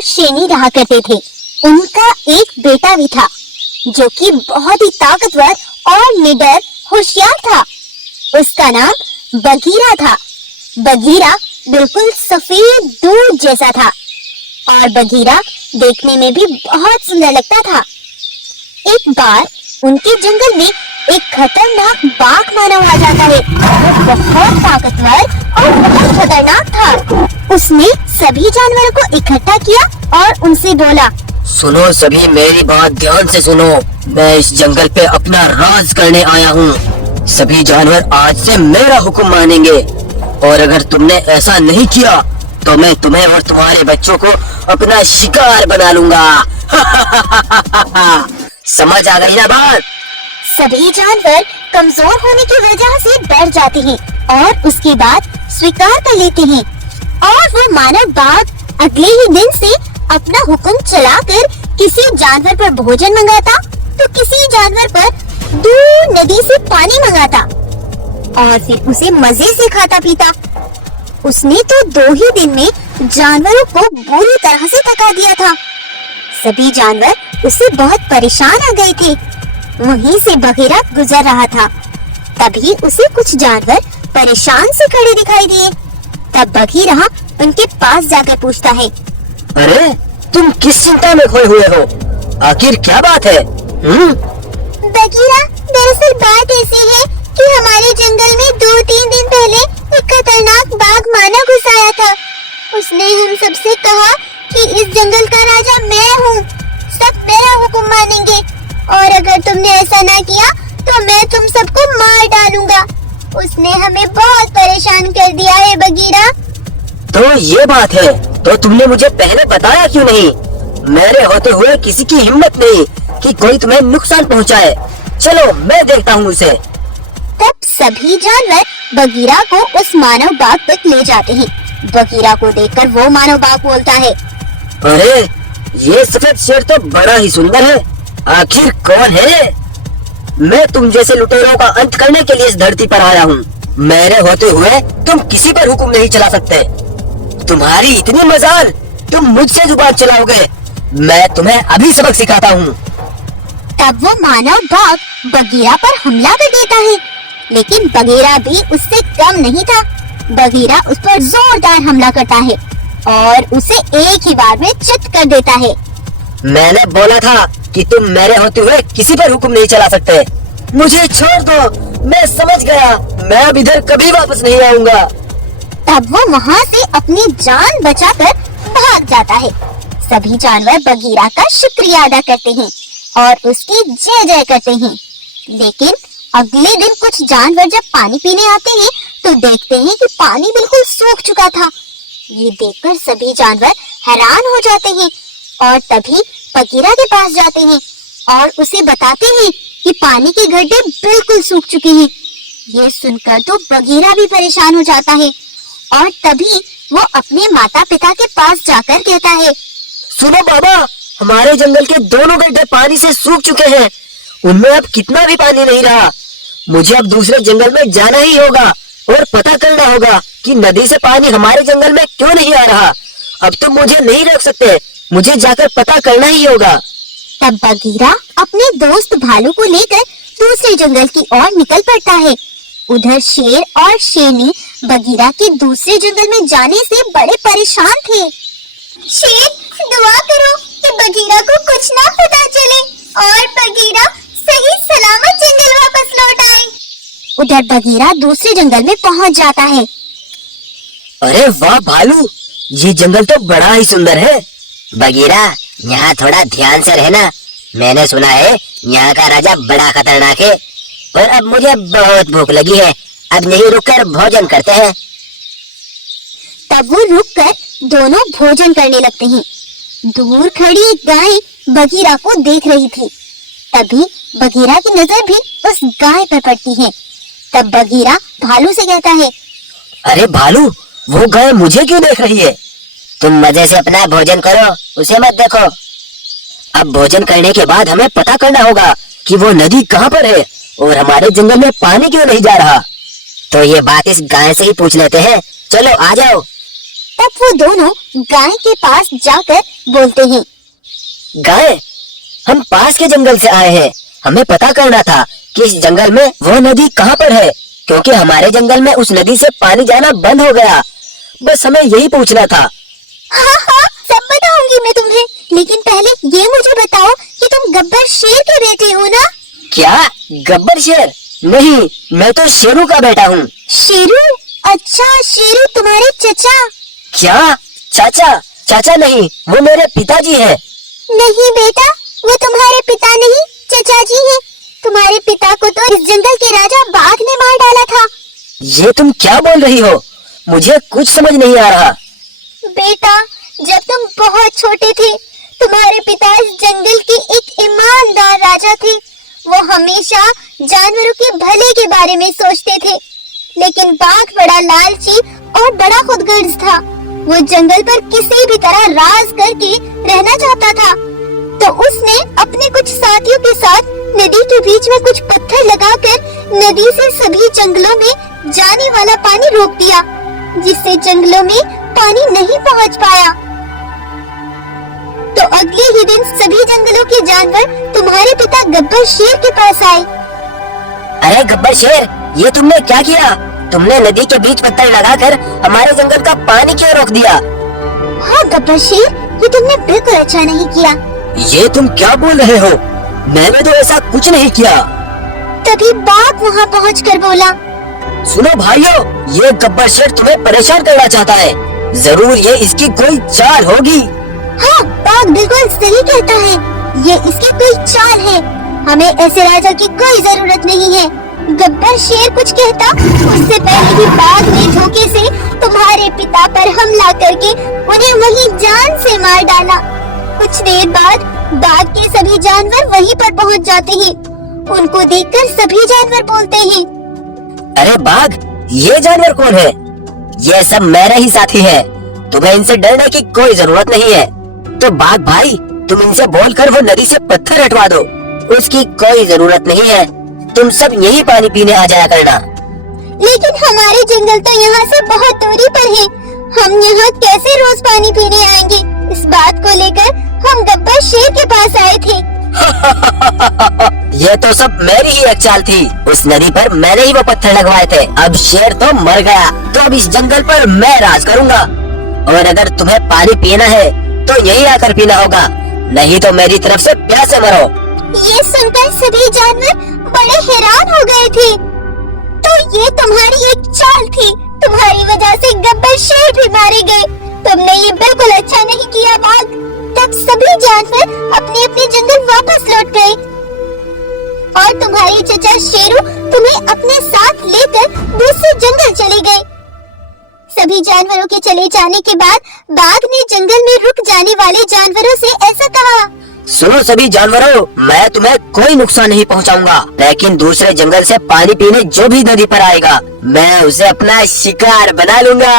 और शेरनी रहा करते थे। उनका एक बेटा भी था जो कि बहुत ही ताकतवर और निडर होशियार था। उसका नाम बगीरा था। बगीरा बिल्कुल सफेद दूध जैसा था और बगीरा देखने में भी बहुत सुंदर लगता था। एक बार उनके जंगल में एक खतरनाक बाघ मानव आ जाता है। वो बहुत ताकतवर और बहुत खतरनाक था। उसने सभी जानवरों को इकट्ठा किया और उनसे बोला, सुनो सभी, मेरी बात ध्यान से सुनो। मैं इस जंगल पे अपना राज करने आया हूँ। सभी जानवर आज से मेरा हुक्म मानेंगे और अगर तुमने ऐसा नहीं किया तो मैं तुम्हें और तुम्हारे बच्चों को अपना शिकार बना लूंगा। समझ आ गई ना बात? सभी जानवर कमजोर होने की वजह से डर जाते हैं और उसके बाद स्वीकार कर लेते हैं और वो मानव बाघ अगले ही दिन से अपना हुक्म चलाकर किसी जानवर पर भोजन मंगाता तो किसी जानवर पर दूर नदी से पानी मंगाता और फिर उसे मजे से खाता पीता। उसने तो 2 ही दिन में जानवरों को बुरी तरह से थका दिया था। सभी जानवर उससे बहुत परेशान आ गए थे। वहीं से बगीरा गुजर रहा था। तभी उसे कुछ जानवर परेशान से खड़े दिखाई दिए। तब बगीरा उनके पास जाकर पूछता है, अरे तुम किस चिंता में खोए हुए हो? आखिर क्या बात है? बगीरा, दरअसल बात ऐसी है कि हमारे जंगल में 2-3 दिन पहले एक खतरनाक बाघ मानव घुस आया था। उसने हम सबसे कहा कि इस जंगल का राजा मैं हूँ, सब मेरा हुक्म मानेंगे और अगर तुमने ऐसा ना किया तो मैं तुम सबको मार डालूंगा। उसने हमें बहुत परेशान कर दिया है बगीरा। तो ये बात है, तो तुमने मुझे पहले बताया क्यों नहीं? मेरे होते हुए किसी की हिम्मत नहीं कि कोई तुम्हें नुकसान पहुंचाए। चलो मैं देखता हूँ उसे। तब सभी जानवर बगीरा को उस मानव बाघ तक ले जाते हैं। बगीरा को देखकर वो मानव बाघ बोलता है, अरे ये सफेद शेर तो बड़ा ही सुंदर है। आखिर कौन है? मैं तुम जैसे लुटेरों का अंत करने के लिए इस धरती पर आया हूँ। मेरे होते हुए तुम किसी पर हुक्म नहीं चला सकते। तुम्हारी इतनी मजाल, तुम मुझसे जुबान चलाओगे। मैं तुम्हें अभी सबक सिखाता हूँ। तब वो मानव बाघ बगीरा पर हमला कर देता है, लेकिन बगीरा भी उससे कम नहीं था। बगीरा उस पर जोरदार हमला करता है और उसे एक ही बार में चित कर देता है। मैंने बोला था कि तुम मेरे होते हुए किसी पर हुक्म नहीं चला सकते। मुझे छोड़ दो, मैं समझ गया। मैं अब इधर कभी वापस नहीं आऊंगा। तब वो वहाँ से अपनी जान बचाकर भाग जाता है। सभी जानवर बगीरा का शुक्रिया अदा करते हैं और उसकी जय जय करते हैं। लेकिन अगले दिन कुछ जानवर जब पानी पीने आते हैं तो देखते हैं कि पानी बिल्कुल सूख चुका था। ये देखकर सभी जानवर हैरान हो जाते हैं और तभी बगीरा के पास जाते हैं और उसे बताते हैं कि पानी के गड्ढे बिल्कुल सूख चुके हैं। ये सुनकर तो बगीरा भी परेशान हो जाता है और तभी वो अपने माता पिता के पास जाकर कहता है, सुनो बाबा, हमारे जंगल के दोनों गड्ढे पानी से सूख चुके हैं। उनमें अब कितना भी पानी नहीं रहा। मुझे अब दूसरे जंगल में जाना ही होगा और पता करना होगा कि नदी से पानी हमारे जंगल में क्यों नहीं आ रहा। अब तुम मुझे नहीं रोक सकते, मुझे जाकर पता करना ही होगा। तब बगीरा अपने दोस्त भालू को लेकर दूसरे जंगल की ओर निकल पड़ता है। उधर शेर और शेरनी बगीरा के दूसरे जंगल में जाने से बड़े परेशान थे। शेर, दुआ करो कि बगीरा को कुछ ना पता चले और बगीरा सही सलामत जंगल वापस लौट आए। उधर बगीरा दूसरे जंगल में पहुंच जाता है। अरे वाह भालू, ये जंगल तो बड़ा ही सुंदर है। बगीरा, यहाँ थोड़ा ध्यान से रहना। मैंने सुना है यहाँ का राजा बड़ा खतरनाक है और अब मुझे बहुत भूख लगी है। अब नहीं रुककर भोजन करते हैं। तब वो रुककर दोनों भोजन करने लगते हैं। दूर खड़ी एक गाय बगीरा को देख रही थी। तभी बगीरा की नजर भी उस गाय पर पड़ती है। तब बगीरा भालू से कहता है, अरे भालू, वो गाय मुझे क्यों देख रही है? तुम मजे से अपना भोजन करो, उसे मत देखो। अब भोजन करने के बाद हमें पता करना होगा कि वो नदी कहाँ पर है और हमारे जंगल में पानी क्यों नहीं जा रहा। तो ये बात इस गाय से ही पूछ लेते हैं। चलो आ जाओ। तब वो दोनों गाय के पास जाकर बोलते हैं। गाय, हम पास के जंगल से आए हैं। हमें पता करना था कि इस जंगल में वो नदी कहाँ पर है, क्योंकि हमारे जंगल में उस नदी से पानी जाना बंद हो गया। बस हमें यही पूछना था। हाँ हाँ, सब बताऊंगी मैं तुम्हें, लेकिन पहले ये मुझे बताओ कि तुम गब्बर शेर के बेटे हो ना? क्या? गब्बर शेर? नहीं, मैं तो शेरू का बेटा हूँ। शेरू? अच्छा, शेरू तुम्हारे चचा? क्या? चाचा? चाचा नहीं, वो मेरे पिताजी हैं। नहीं बेटा, वो तुम्हारे पिता नहीं, चचा जी हैं। तुम्हारे पिता को तो इस जंगल के राजा बाघ ने मार डाला था। ये तुम क्या बोल रही हो? मुझे कुछ समझ नहीं आ रहा। बेटा, जब तुम बहुत छोटे थे, तुम्हारे पिता इस जंगल के एक ईमानदार राजा थे। वो हमेशा जानवरों के भले के बारे में सोचते थे, लेकिन बाघ बड़ा लालची और बड़ा खुदगर्ज था। वो जंगल पर किसी भी तरह राज करके रहना चाहता था, तो उसने अपने कुछ साथियों के साथ नदी के बीच में कुछ पत्थर लगाकर नदी से सभी जंगलों में जाने वाला पानी रोक दिया, जिससे जंगलों में पानी नहीं पहुंच पाया। तो अगले ही दिन सभी जंगलों के जानवर तुम्हारे पिता गब्बर शेर के पास आए। अरे गब्बर शेर, ये तुमने क्या किया? तुमने नदी के बीच पत्थर लगाकर हमारे जंगल का पानी क्यों रोक दिया? हाँ गब्बर शेर, ये तुमने बिल्कुल अच्छा नहीं किया। ये तुम क्या बोल रहे हो? मैंने तो ऐसा कुछ नहीं किया। तभी बाघ वहाँ पहुँचकर बोला, सुनो भाइयों, ये गब्बर शेर तुम्हें परेशान करना चाहता है। जरूर ये इसकी कोई चाल होगी। हाँ, बाघ बिल्कुल सही कहता है, ये इसकी कोई चाल है। हमें ऐसे राजा की कोई जरूरत नहीं है। गब्बर शेर कुछ कहता, उससे पहले ही बाघ ने धोखे से तुम्हारे पिता पर हमला करके उन्हें वहीं जान से मार डाला। कुछ देर बाद बाघ के सभी जानवर वहीं पर पहुंच जाते हैं। उनको देखकर सभी जानवर बोलते हैं, अरे बाघ, ये जानवर कौन है? ये सब मेरे ही साथी है। तुम्हें इनसे डरने की कोई जरूरत नहीं है। तो बाघ भाई, तुम इनसे बोलकर वो नदी से पत्थर हटवा दो। उसकी कोई जरूरत नहीं है। तुम सब यही पानी पीने आ जाया करना। लेकिन हमारे जंगल तो यहाँ से बहुत दूरी पर है। हम यहाँ कैसे रोज पानी पीने आएंगे? इस बात को लेकर हम गब्बर शेर के पास आए थे। ये तो सब मेरी ही एक चाल थी। उस नदी पर मैंने ही वो पत्थर लगवाए थे। अब शेर तो मर गया, तो अब इस जंगल पर मैं राज करूँगा। और अगर तुम्हें पानी पीना है तो यही आकर पीना होगा, नहीं तो मेरी तरफ से प्यासे मरो। ये सुनकर सभी जानवर बड़े हैरान हो गए थे। तो ये तुम्हारी एक चाल थी। तुम्हारी वजह से गब्बर शेर भी मारे गए। तुमने ये बिल्कुल अच्छा नहीं किया बाघ। तब सभी जानवर अपने अपने जंगल वापस लौट गए और तुम्हारे चचा शेरू तुम्हें अपने साथ लेकर दूसरे जंगल चले गए। सभी जानवरों के चले जाने के बाद बाघ ने जंगल में रुक जाने वाले जानवरों से ऐसा कहा, सुनो सभी जानवरों, मैं तुम्हें कोई नुकसान नहीं पहुंचाऊंगा, लेकिन दूसरे जंगल से पानी पीने जो भी नदी पर आएगा, मैं उसे अपना शिकार बना लूंगा।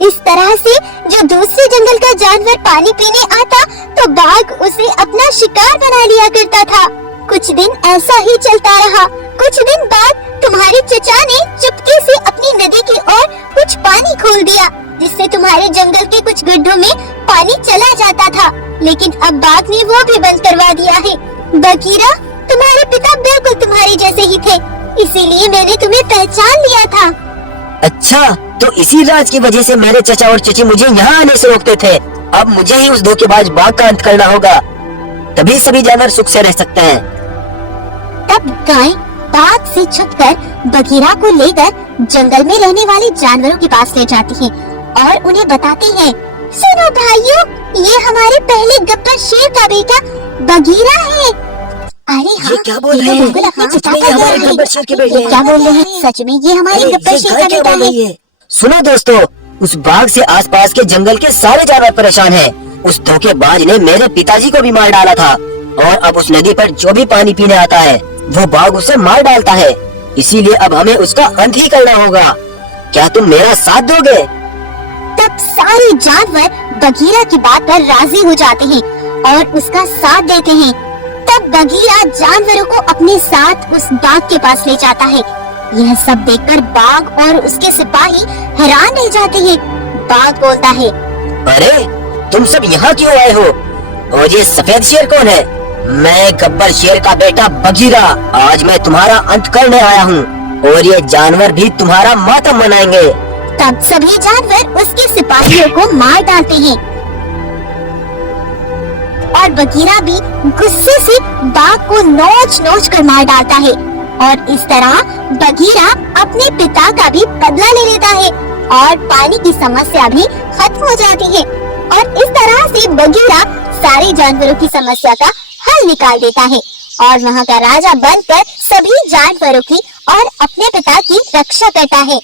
इस तरह से जो दूसरे जंगल का जानवर पानी पीने आता तो बाघ उसे अपना शिकार बना लिया करता था। कुछ दिन ऐसा ही चलता रहा। कुछ दिन बाद तुम्हारे चचा ने चुपके से अपनी नदी की ओर कुछ पानी खोल दिया, जिससे तुम्हारे जंगल के कुछ गड्ढों में पानी चला जाता था। लेकिन अब बाघ ने वो भी बंद करवा दिया है। बगीरा, तुम्हारे पिता बिल्कुल तुम्हारे जैसे ही थे, इसीलिए मैंने तुम्हें पहचान लिया था। अच्छा, तो इसी राज की वजह से मेरे चचा और चची मुझे यहाँ आने से रोकते थे। अब मुझे ही उस धोखेबाज बाघ का अंत करना होगा, तभी सभी जानवर सुख से रह सकते हैं। तब गाय बाघ से छुपकर बगीरा को लेकर जंगल में रहने वाले जानवरों के पास ले जाती है और उन्हें बताती है, सुनो भाइयों, ये हमारे पहले गब्बर शेर का बेटा बगीरा है। अरे हाँ, ये क्या बोल रहे हैं? बिल्कुल अपने सच पिता में का ये हमारे बेटा है। गब्बर शेर के बेटे हैं। क्या बोल रहे हैं? सच में ये हमारे गब्बर शेर का बेटा है। सुनो दोस्तों, उस बाघ से आसपास के जंगल के सारे जानवर परेशान हैं। उस धोखेबाज ने मेरे पिताजी को भी मार डाला था और अब उस नदी पर जो भी पानी पीने आता है वो बाघ उसे मार डालता है। इसीलिए अब हमें उसका अंत ही करना होगा। क्या तुम मेरा साथ दोगे? तब सारे जानवर बगीरा की बात पर राजी हो जाते हैं और उसका साथ देते हैं। तब बगीरा जानवरों को अपने साथ उस बाघ के पास ले जाता है। यह सब देखकर बाघ और उसके सिपाही हैरान रह जाते हैं। बाघ बोलता है, अरे तुम सब यहाँ क्यों आए हो? और ये सफेद शेर कौन है? मैं गब्बर शेर का बेटा बगीरा। आज मैं तुम्हारा अंत करने आया हूँ और ये जानवर भी तुम्हारा मातम मनाएंगे। तब सभी जानवर उसके सिपाहियों को मार डालते हैं और बगीरा भी गुस्से से बाघ को नोच नोच कर मार डालता है। और इस तरह बगीरा अपने पिता का भी बदला ले लेता है और पानी की समस्या भी खत्म हो जाती है। और इस तरह से बगीरा सारे जानवरों की समस्या का हल निकाल देता है और वहाँ का राजा बनकर सभी जानवरों की और अपने पिता की रक्षा करता है।